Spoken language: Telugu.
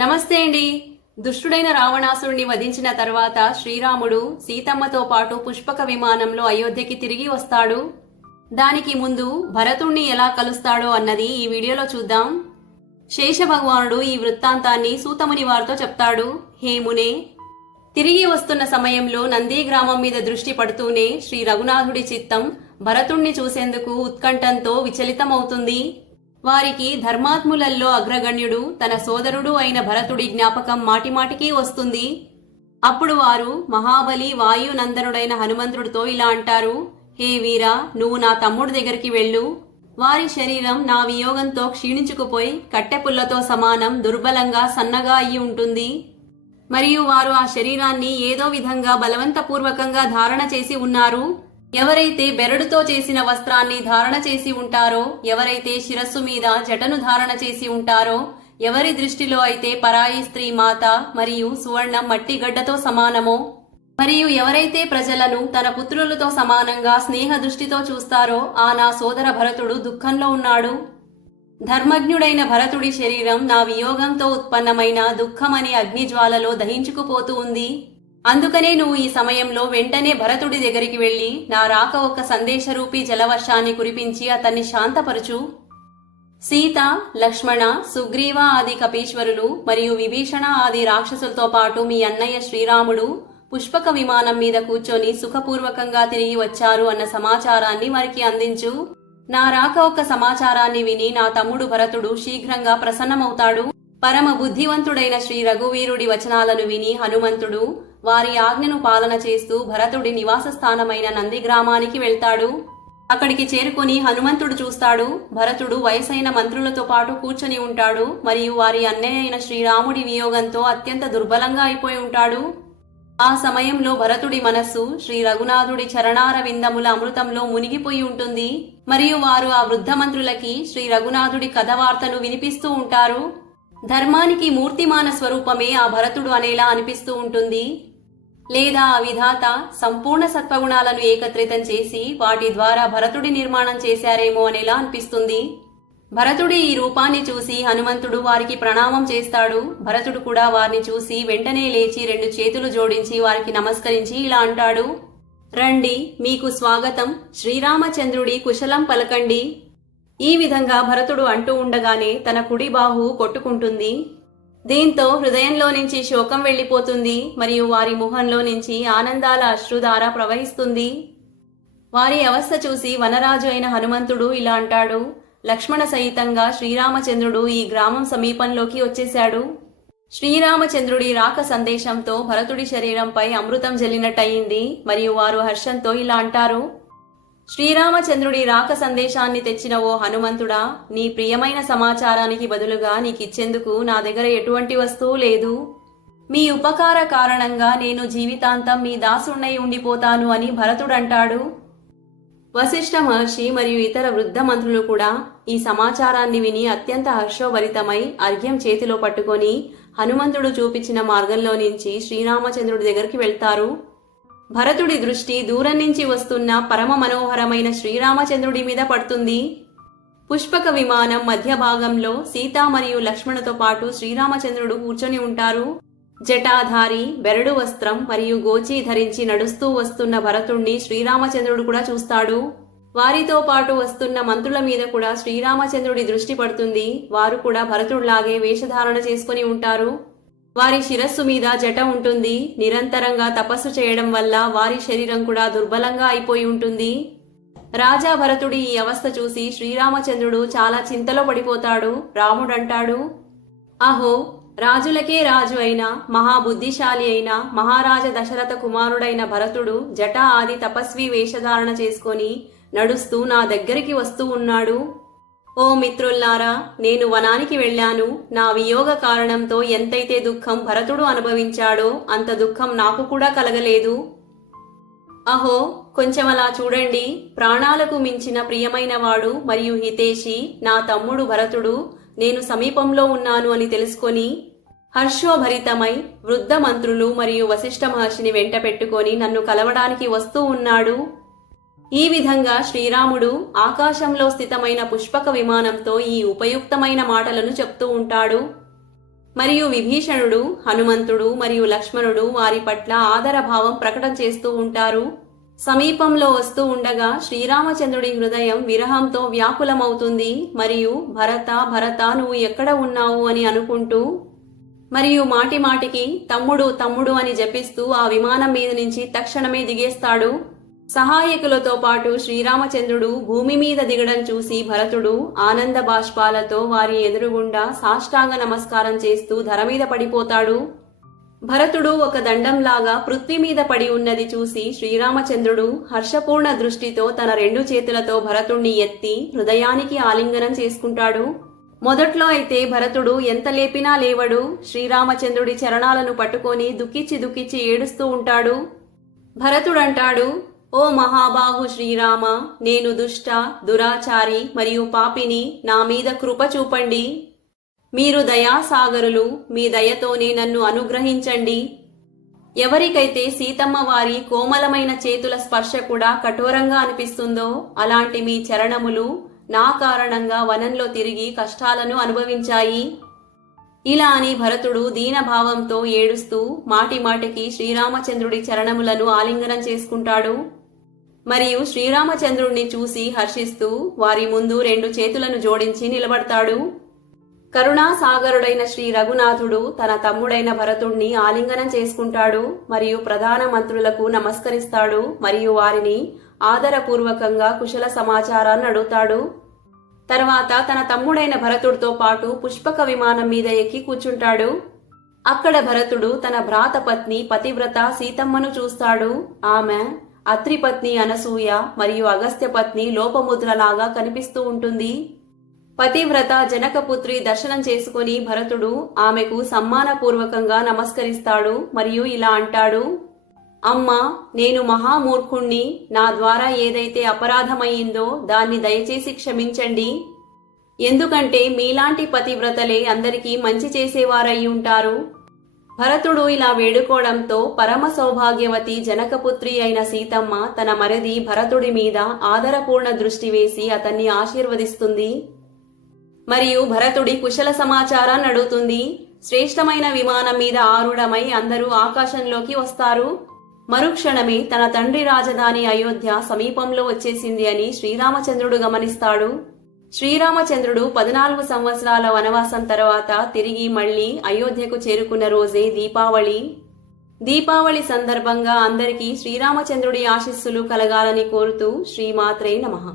నమస్తే అండి. దుష్టుడైన రావణాసురుణ్ణి వధించిన తర్వాత శ్రీరాముడు సీతమ్మతో పాటు పుష్పక విమానంలో అయోధ్యకి తిరిగి వస్తాడు. దానికి ముందు భరతుణ్ణి ఎలా కలుస్తాడో అన్నది ఈ వీడియోలో చూద్దాం. శేష భగవానుడు ఈ వృత్తాంతాన్ని సూతముని వారితో చెప్తాడు. హేమునే, తిరిగి వస్తున్న సమయంలో నంది గ్రామం మీద దృష్టి పడుతూనే శ్రీ రఘునాథుడి చిత్తం భరతుణ్ణి చూసేందుకు ఉత్కంఠంతో విచలితమవుతుంది. వారికి ధర్మాత్ములల్లో అగ్రగణ్యుడు తన సోదరుడు అయిన భరతుడి జ్ఞాపకం మాటిమాటికి వస్తుంది. అప్పుడు వారు మహాబలి వాయునందనుడైన హనుమంతుడితో ఇలా అంటారు. హే వీరా, నువ్వు నా తమ్ముడి దగ్గరికి వెళ్ళు. వారి శరీరం నా వియోగంతో క్షీణించుకుపోయి కట్టెపుల్లతో సమానం దుర్బలంగా సన్నగా అయి ఉంటుంది. మరియు వారు ఆ శరీరాన్ని ఏదో విధంగా బలవంతపూర్వకంగా ధారణ చేసి ఉన్నారు. ఎవరైతే బెరడుతో చేసిన వస్త్రాన్ని ధారణ చేసి ఉంటారో, ఎవరైతే శిరస్సు మీద జటను ధారణ చేసి ఉంటారో, ఎవరి దృష్టిలో అయితే పరాయి స్త్రీ మాత మరియు సువర్ణం మట్టి గడ్డతో సమానమో, మరియు ఎవరైతే ప్రజలను తన పుత్రులతో సమానంగా స్నేహ దృష్టితో చూస్తారో ఆ నా సోదర భరతుడు దుఃఖంలో ఉన్నాడు. ధర్మజ్ఞుడైన భరతుడి శరీరం నా వియోగంతో ఉత్పన్నమైన దుఃఖమని అగ్నిజ్వాలలో దహించుకుపోతూ ఉంది. అందుకనే నువ్వు ఈ సమయంలో వెంటనే భరతుడి దగ్గరికి వెళ్లి నా రాక ఒక సందేశరూపీ జలవర్షాన్ని కురిపించి అతన్ని శాంతపరచు. సీత, లక్ష్మణ, సుగ్రీవ ఆది కపీశ్వరులు మరియు విభీషణ ఆది రాక్షసులతో పాటు మీ అన్నయ్య శ్రీరాముడు పుష్పక విమానం మీద కూర్చొని సుఖపూర్వకంగా తిరిగి వచ్చారు అన్న సమాచారాన్ని వారికి అందించు. నా రాక ఒక సమాచారాన్ని విని నా తమ్ముడు భరతుడు శీఘ్రంగా ప్రసన్నమవుతాడు. పరమ బుద్ధివంతుడైన శ్రీ రఘువీరుడి వచనాలను విని హనుమంతుడు వారి ఆజ్ఞను పాలన చేస్తూ భరతుడి నివాస స్థానమైన నంది గ్రామానికి వెళ్తాడు. అక్కడికి చేరుకుని హనుమంతుడు చూస్తాడు. భరతుడు వయసైన మంత్రులతో పాటు కూర్చొని ఉంటాడు మరియు వారి అన్నయ్య అయిన శ్రీరాముడి వియోగంతో అత్యంత దుర్బలంగా అయిపోయి ఉంటాడు. ఆ సమయంలో భరతుడి మనస్సు శ్రీ రఘునాథుడి చరణార విందముల అమృతంలో మునిగిపోయి ఉంటుంది. మరియు వారు ఆ వృద్ధ మంత్రులకి శ్రీ రఘునాథుడి కథ వార్తను వినిపిస్తూ ఉంటారు. ధర్మానికి మూర్తిమాన స్వరూపమే ఆ భరతుడు అనేలా అనిపిస్తూ ఉంటుంది. లేదా ఆ విధాత సంపూర్ణ సత్వగుణాలను ఏకత్రితం చేసి వాటి ద్వారా భరతుడి నిర్మాణం చేశారేమో అనేలా అనిపిస్తుంది. భరతుడి ఈ రూపాన్ని చూసి హనుమంతుడు వారికి ప్రణామం చేస్తాడు. భరతుడు కూడా వారిని చూసి వెంటనే లేచి 2 చేతులు జోడించి వారికి నమస్కరించి ఇలా అంటాడు. రండి, మీకు స్వాగతం. శ్రీరామచంద్రుడి కుశలం పలకండి. ఈ విధంగా భరతుడు అంటూ ఉండగానే తన కుడి బాహు కొట్టుకుంటుంది. దీంతో హృదయంలో నుంచి శోకం వెళ్లిపోతుంది మరియు వారి ముఖంలో నుంచి ఆనందాల అశ్రుధార ప్రవహిస్తుంది. వారి అవస్థ చూసి వనరాజు అయిన హనుమంతుడు ఇలా అంటాడు. లక్ష్మణ సహితంగా శ్రీరామచంద్రుడు ఈ గ్రామం సమీపంలోకి వచ్చేశాడు. శ్రీరామచంద్రుడి రాక సందేశంతో భరతుడి శరీరంపై అమృతం జల్లినట్టయింది మరియు వారు హర్షంతో ఇలా అంటారు. శ్రీరామచంద్రుడి రాక సందేశాన్ని తెచ్చిన ఓ హనుమంతుడా, నీ ప్రియమైన సమాచారానికి బదులుగా నీకిచ్చేందుకు నా దగ్గర ఎటువంటి వస్తువు లేదు. మీ ఉపకార కారణంగా నేను జీవితాంతం మీ దాసుణ్ణై ఉండిపోతాను అని భరతుడంటాడు. వశిష్ఠ మహర్షి మరియు ఇతర వృద్ధ మంత్రులు కూడా ఈ సమాచారాన్ని విని అత్యంత హర్షోభరితమై అర్ఘ్యం చేతిలో పట్టుకొని హనుమంతుడు చూపించిన మార్గంలో నుంచి శ్రీరామచంద్రుడి దగ్గరికి వెళ్తారు. భరతుడి దృష్టి దూరం నుంచి వస్తున్న పరమ మనోహరమైన శ్రీరామచంద్రుడి మీద పడుతుంది. పుష్పక విమానం మధ్య భాగంలో సీత మరియు లక్ష్మణుతో పాటు శ్రీరామచంద్రుడు కూర్చొని ఉంటారు. జటాధారి, బెరడు వస్త్రం మరియు గోచి ధరించి నడుస్తూ వస్తున్న భరతుణ్ణి శ్రీరామచంద్రుడు కూడా చూస్తాడు. వారితో పాటు వస్తున్న మంత్రుల మీద కూడా శ్రీరామచంద్రుడి దృష్టి పడుతుంది. వారు కూడా భరతుడిలాగే వేషధారణ చేసుకుని ఉంటారు. వారి శిరస్సు మీద జట ఉంటుంది. నిరంతరంగా తపస్సు చేయడం వల్ల వారి శరీరం కూడా దుర్బలంగా అయిపోయి ఉంటుంది. రాజా భరతుడి ఈ అవస్థ చూసి శ్రీరామచంద్రుడు చాలా చింతలో పడిపోతాడు. రాముడంటాడు. అహో, రాజులకే రాజు అయిన మహాబుద్ధిశాలి అయిన మహారాజ దశరథ కుమారుడైన భరతుడు జట ఆది తపస్వి వేషధారణ చేసుకొని నడుస్తూ నా దగ్గరికి వస్తూ ఉన్నాడు. ఓ మిత్రుల్లారా, నేను వనానికి వెళ్లాను. నా వియోగ కారణంతో ఎంతైతే దుఃఖం భరతుడు అనుభవించాడో అంత దుఃఖం నాకు కూడా కలగలేదు. అహో, కొంచెం అలా చూడండి. ప్రాణాలకు మించిన ప్రియమైన వాడు మరియు హితేషి నా తమ్ముడు భరతుడు నేను సమీపంలో ఉన్నాను అని తెలుసుకొని హర్షోభరితమై వృద్ధ మంత్రులు మరియు వశిష్ఠ మహర్షిని వెంట పెట్టుకొని నన్ను కలవడానికి వస్తూ ఉన్నాడు. ఈ విధంగా శ్రీరాముడు ఆకాశంలో స్థితమైన పుష్పక విమానంతో ఈ ఉపయుక్తమైన మాటలను చెప్తూ ఉంటాడు. మరియు విభీషణుడు, హనుమంతుడు మరియు లక్ష్మణుడు వారి పట్ల ఆదరభావం ప్రకటన చేస్తూ ఉంటారు. సమీపంలో వస్తూ ఉండగా శ్రీరామచంద్రుడి హృదయం విరహంతో వ్యాకులమవుతుంది మరియు భరత భరత నువ్వు ఎక్కడ ఉన్నావు అని అనుకుంటూ మరియు మాటిమాటికి తమ్ముడు తమ్ముడు అని జపిస్తూ ఆ విమానం మీద నుంచి తక్షణమే దిగేస్తాడు. సహాయకులతో పాటు శ్రీరామచంద్రుడు భూమి మీద దిగడం చూసి భరతుడు ఆనంద బాష్పాలతో వారి ఎదురుగుండా సాష్టాంగ నమస్కారం చేస్తూ ధర మీద పడిపోతాడు. భరతుడు ఒక దండంలాగా పృథ్వీ మీద పడి ఉన్నది చూసి శ్రీరామచంద్రుడు హర్షపూర్ణ దృష్టితో తన 2 చేతులతో భరతుణ్ణి ఎత్తి హృదయానికి ఆలింగనం చేసుకుంటాడు. మొదట్లో అయితే భరతుడు ఎంత లేపినా లేవడు. శ్రీరామచంద్రుడి చరణాలను పట్టుకొని దుఃఖించి ఏడుస్తూ ఉంటాడు. భరతుడంటాడు, ఓ మహాబాహు శ్రీరామ, నేను దుష్ట, దురాచారి మరియు పాపిని, నా మీద కృప చూపండి. మీరు దయాసాగరులు, మీ దయతోనే నన్ను అనుగ్రహించండి. ఎవరికైతే సీతమ్మ వారి కోమలమైన చేతుల స్పర్శ కూడా కఠోరంగా అనిపిస్తుందో అలాంటి మీ చరణములు నా కారణంగా వనంలో తిరిగి కష్టాలను అనుభవించాయి. ఇలా అని భరతుడు దీనభావంతో ఏడుస్తూ మాటిమాటికి శ్రీరామచంద్రుడి చరణములను ఆలింగనం చేసుకుంటాడు. మరియు శ్రీరామచంద్రుణ్ణి చూసి హర్షిస్తూ వారి ముందు 2 చేతులను జోడించి నిలబడతాడు. కరుణాసాగరుడైన శ్రీ రఘునాథుడు తన తమ్ముడైన భరతుణ్ణి ఆలింగనం చేసుకుంటాడు మరియు ప్రధాన మంత్రులకు నమస్కరిస్తాడు మరియు వారిని ఆదరపూర్వకంగా కుశల సమాచారాన్ని అడుగుతాడు. తర్వాత తన తమ్ముడైన భరతుడితో పాటు పుష్పక విమానం మీద ఎక్కి కూర్చుంటాడు. అక్కడ భరతుడు తన భ్రాత పత్ని పతివ్రత సీతమ్మను చూస్తాడు. ఆమె అత్రిపత్ని అనసూయ మరియు అగస్త్య పత్ని లోపముద్రలాగా కనిపిస్తూ ఉంటుంది. పతివ్రత జనకపుత్రి దర్శనం చేసుకుని భరతుడు ఆమెకు సమ్మానపూర్వకంగా నమస్కరిస్తాడు మరియు ఇలా అంటాడు, అమ్మా, నేను మహామూర్ఖుణ్ణి. నా ద్వారా ఏదైతే అపరాధమయ్యిందో దాన్ని దయచేసి క్షమించండి. ఎందుకంటే మీలాంటి పతివ్రతలే అందరికీ మంచి చేసేవారై ఉంటారు. భరతుడు ఇలా వేడుకోవడంతో పరమ సౌభాగ్యవతి జనకపుత్రి అయిన సీతమ్మ తన మరిది భరతుడి మీద ఆదరపూర్ణ దృష్టి వేసి అతన్ని ఆశీర్వదిస్తుంది మరియు భరతుడి కుశల సమాచారాన్ని అడుగుతుంది. శ్రేష్టమైన విమానం మీద ఆరుడమై అందరూ ఆకాశంలోకి వస్తారు. మరుక్షణమే తన తండ్రి రాజధాని అయోధ్య సమీపంలో వచ్చేసింది అని శ్రీరామచంద్రుడు గమనిస్తాడు. శ్రీరామచంద్రుడు 14 సంవత్సరాల వనవాసం తర్వాత తిరిగి మళ్లీ అయోధ్యకు చేరుకున్న రోజే దీపావళి. దీపావళి సందర్భంగా అందరికీ శ్రీరామచంద్రుడి ఆశీస్సులు కలగాలని కోరుతూ శ్రీమాత్రే నమః.